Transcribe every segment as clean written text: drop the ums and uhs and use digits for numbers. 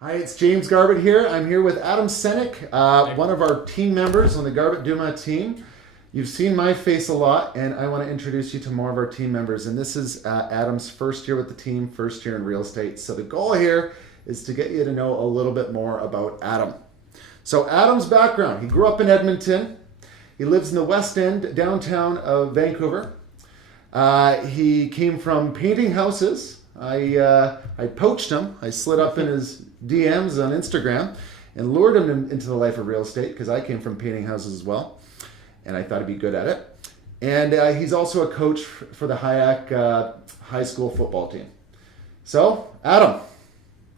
Hi, it's James Garbutt here. I'm here with Adam Senuik, one of our team members on the Garbutt Dumas team. You've seen my face a lot, and I want to introduce you to more of our team members. And this is Adam's first year with the team, first year in real estate. So the goal here is to get you to know a little bit more about Adam. So Adam's background, he grew up in Edmonton. He lives in the West End, downtown of Vancouver. He came from painting houses. I poached him. I slid up in his DMs on Instagram and lured him into the life of real estate because I came from painting houses as well, and I thought he'd be good at it. And he's also a coach for the Hayek high school football team. So, Adam,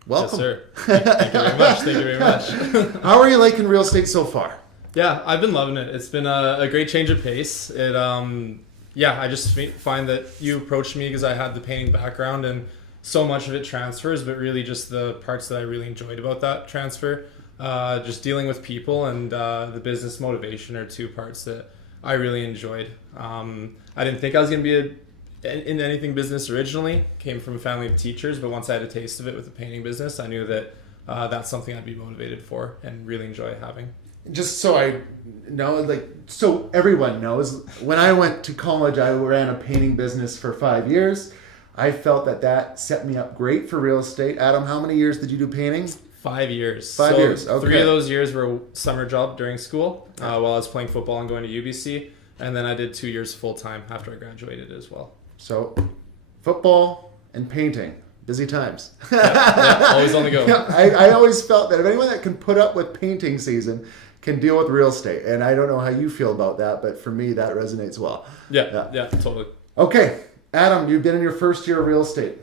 welcome. Yes, sir. Thank you very much. Thank you very much. How are you liking real estate so far? Yeah, I've been loving it. It's been a great change of pace. I just find that you approached me because I had the painting background, and so much of it transfers, but really just the parts that I really enjoyed about that transfer, just dealing with people and the business motivation are two parts that I really enjoyed. I didn't think I was going to be in anything business originally. Came from a family of teachers, but once I had a taste of it with the painting business, I knew that that's something I'd be motivated for and really enjoy having. Just so I know, so everyone knows, when I went to college, I ran a painting business for 5 years. I felt that set me up great for real estate. Adam, how many years did you do painting? 5 years. 5 years, okay. 3 of those years were a summer job during school while I was playing football and going to UBC. And then I did 2 years full-time after I graduated as well. So, football and painting. Busy times. Always on the go. I always felt that if anyone that can put up with painting season can deal with real estate. And I don't know how you feel about that, but for me, that resonates well. Yeah, totally. Okay, Adam, you've been in your first year of real estate.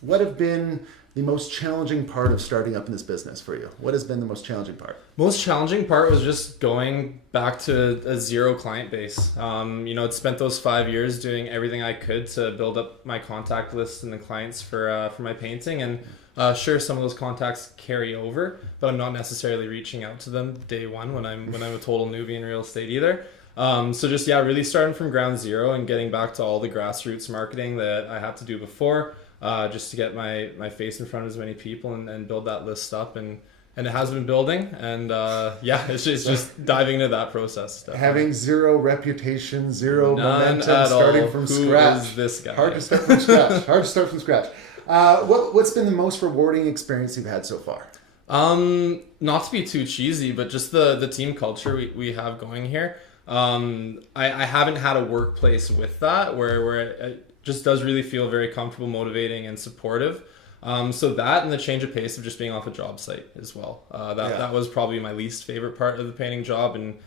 What have been the most challenging part of starting up in this business for you? What has been the most challenging part? Most challenging part was just going back to a zero client base. I'd spent those 5 years doing everything I could to build up my contact list and the clients for my painting. And sure, some of those contacts carry over, but I'm not necessarily reaching out to them day one when I'm a total newbie in real estate either. Really starting from ground zero and getting back to all the grassroots marketing that I had to do before, just to get my face in front of as many people and build that list up. And it has been building, and it's just diving into that process. Definitely. Having zero reputation, zero None momentum, starting from scratch. Who is this guy? Hard to start from scratch. What's been the most rewarding experience you've had so far? Not to be too cheesy, but just the team culture we have going here. I haven't had a workplace with that where it just does really feel very comfortable, motivating, and supportive. So that and the change of pace of just being off a job site as well. That was probably my least favorite part of the painting job, and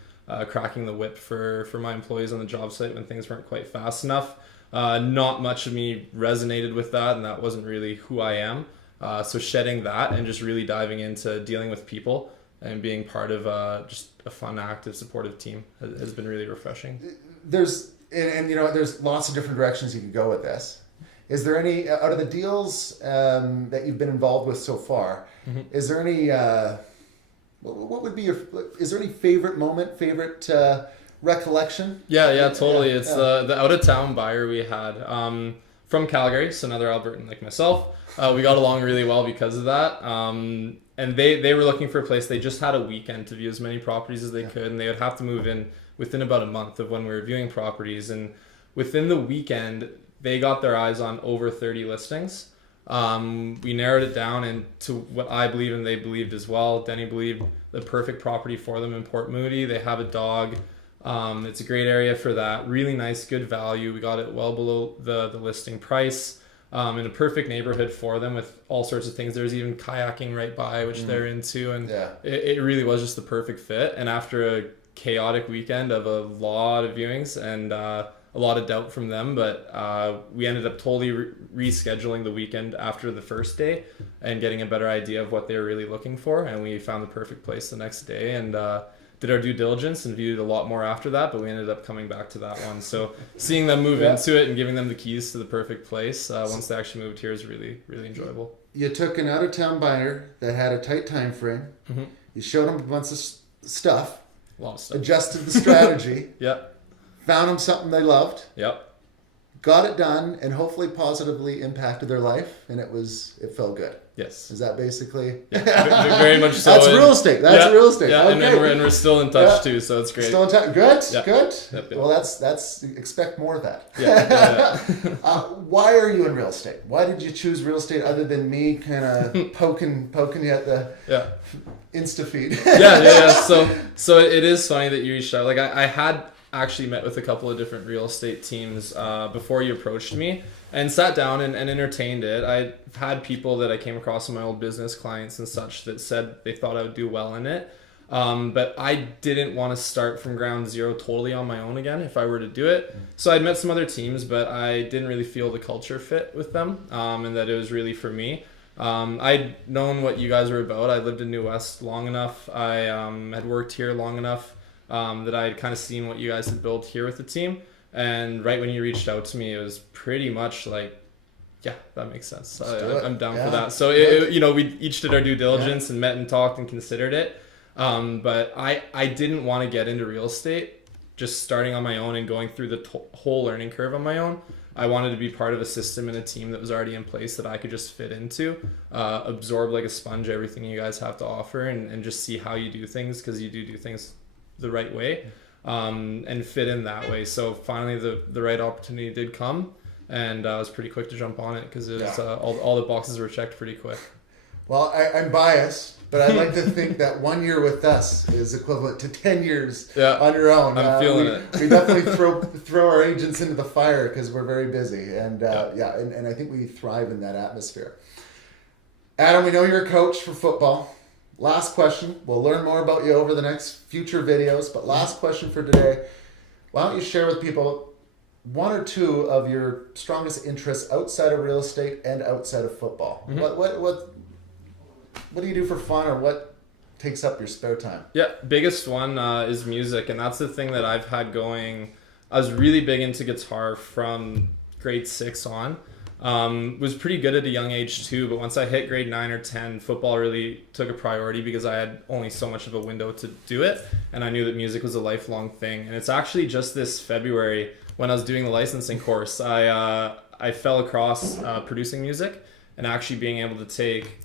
cracking the whip for my employees on the job site when things weren't quite fast enough. Not much of me resonated with that, and that wasn't really who I am. So shedding that and just really diving into dealing with people and being part of just a fun, active, supportive team has been really refreshing. There's lots of different directions you can go with this. Is there any, out of the deals that you've been involved with so far, is there any, what would be is there any favorite moment, favorite recollection? Yeah, totally. It's the out-of-town buyer we had from Calgary, so another Albertan like myself. We got along really well because of that. And they were looking for a place. They just had a weekend to view as many properties as they could, and they would have to move in within about a month of when we were viewing properties. And within the weekend, they got their eyes on over 30 listings. We narrowed it down into what I believe and they believed as well. Denny believed the perfect property for them in Port Moody. They have a dog. It's a great area for that. Really nice, good value. We got it well below the listing price. In a perfect neighborhood for them with all sorts of things. There's even kayaking right by, which they're into. And it really was just the perfect fit. And after a chaotic weekend of a lot of viewings and a lot of doubt from them, but we ended up totally rescheduling the weekend after the first day and getting a better idea of what they were really looking for. And we found the perfect place the next day and did our due diligence and viewed a lot more after that, but we ended up coming back to that one. So seeing them move into it and giving them the keys to the perfect place once they actually moved here is really, really enjoyable. You took an out-of-town buyer that had a tight time frame. You showed them a bunch of stuff. A lot of stuff. Adjusted the strategy. Yep. Found them something they loved. Yep. got it done, and hopefully positively impacted their life, and it felt good. Yes. Is that basically? Yeah, very much so. That's real estate. That's real estate. Yeah, okay. and we're still in touch too, so it's great. Still in touch. Good. Yeah. Good. Yep. Well, that's expect more of that. Yeah. Why are you in real estate? Why did you choose real estate other than me kind of poking you at the Insta feed? Yeah. So it is funny that you reached out. Like I had actually met with a couple of different real estate teams before you approached me, and sat down and entertained it. I had people that I came across in my old business, clients and such, that said they thought I would do well in it. But I didn't want to start from ground zero totally on my own again if I were to do it. So I'd met some other teams, but I didn't really feel the culture fit with them, and that it was really for me. I'd known what you guys were about. I lived in New West long enough. I had worked here long enough that I had kind of seen what you guys had built here with the team. And right when you reached out to me, it was pretty much like, yeah, that makes sense. I'm down for that. So, we each did our due diligence and met and talked and considered it. But I didn't want to get into real estate just starting on my own and going through the whole learning curve on my own. I wanted to be part of a system and a team that was already in place that I could just fit into, absorb like a sponge everything you guys have to offer, and just see how you do things, because you do things the right way. And fit in that way. So finally the right opportunity did come, and I was pretty quick to jump on it, because it was, all the boxes were checked pretty quick. Well, I'm biased, but I'd like to think that 1 year with us is equivalent to 10 years on your own. I'm feeling it. We definitely throw our agents into the fire because we're very busy, and and I think we thrive in that atmosphere. Adam, we know you're a coach for football. Last question. We'll learn more about you over the next future videos, but last question for today. Why don't you share with people one or two of your strongest interests outside of real estate and outside of football? Mm-hmm. What do you do for fun, or what takes up your spare time? Yeah, biggest one is music, and that's the thing that I've had going. I was really big into guitar from grade 6 on. Was pretty good at a young age too, but once I hit grade 9 or 10, football really took a priority, because I had only so much of a window to do it, and I knew that music was a lifelong thing. And it's actually just this February, when I was doing the licensing course, I fell across producing music, and actually being able to take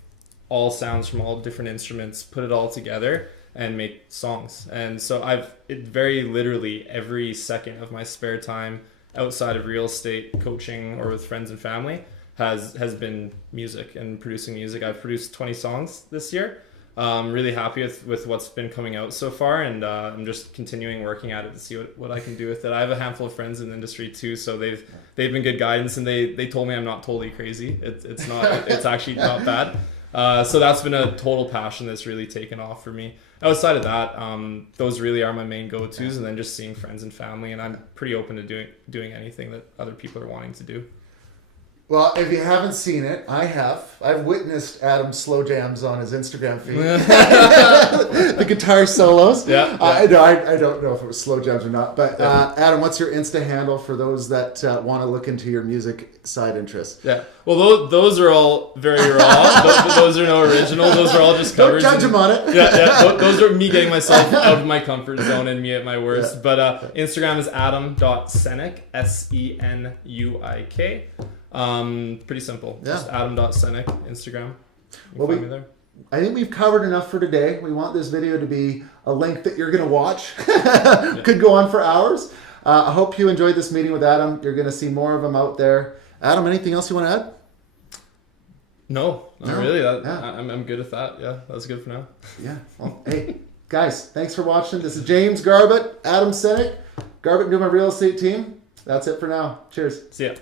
all sounds from all different instruments, put it all together, and make songs. And so very literally every second of my spare time outside of real estate, coaching, or with friends and family has been music and producing music. I've produced 20 songs this year. I'm really happy with what's been coming out so far, and I'm just continuing working at it to see what I can do with it. I have a handful of friends in the industry too, so they've been good guidance, and they told me I'm not totally crazy. It's not. It's actually not bad. So that's been a total passion that's really taken off for me. Outside of that, those really are my main go-tos, and then just seeing friends and family, and I'm pretty open to doing anything that other people are wanting to do. Well, if you haven't seen it, I have. I've witnessed Adam's slow jams on his Instagram feed. The guitar solos. Yeah. I don't know if it was slow jams or not. But Adam, what's your Insta handle for those that want to look into your music side interests? Yeah. Well, those are all very raw. Those are no original. Those are all just covers. Don't judge him on it. Yeah. Those are me getting myself out of my comfort zone and me at my worst. Yeah. But Instagram is adam.senuik, Senuik. Pretty simple. Yeah. Just adam.senuik, Instagram. Find me there. I think we've covered enough for today. We want this video to be a length that you're going to watch. Could go on for hours. I hope you enjoyed this meeting with Adam. You're going to see more of him out there. Adam, anything else you want to add? No, not really. I'm good with that. Yeah, that's good for now. Yeah. Well, hey, guys, thanks for watching. This is James Garbutt, Adam Senuik, Garbutt Dumas Real Estate Team. That's it for now. Cheers. See ya.